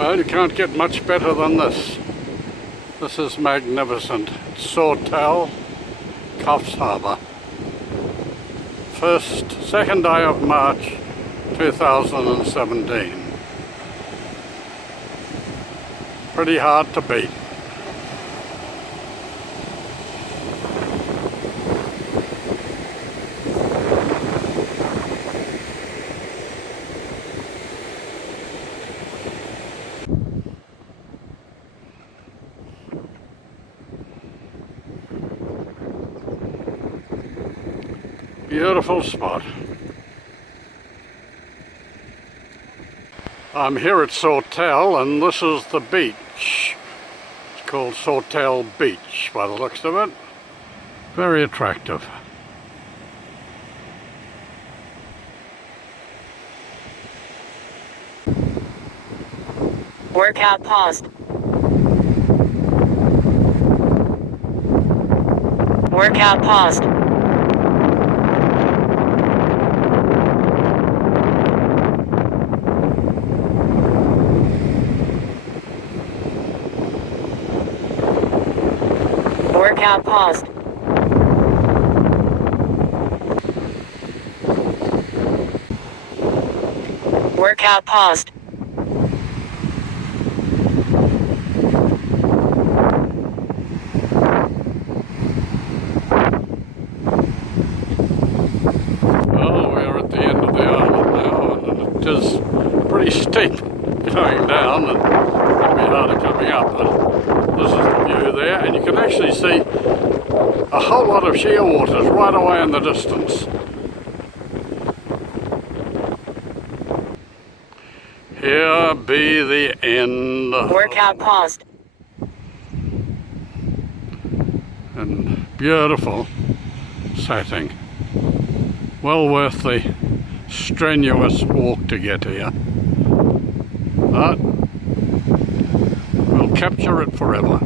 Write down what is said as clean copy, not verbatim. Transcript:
Well, you can't get much better than this. This is magnificent. Sawtell, Coff's Harbour. Second day of March 2017. Pretty hard to beat. Beautiful spot. I'm here at Sawtell and this is the beach. It's called Sawtell Beach by the looks of it. Very attractive. Workout paused. Workout paused. Workout paused. Workout paused. Well, we're at the end of the island now, and it is pretty steep going down and it'll be harder coming up, but this is the view there, and you can actually see a whole lot of shearwaters right away in the distance. Here be the end. Workout paused. And beautiful setting. Well worth the strenuous walk to get here. But we'll capture it forever.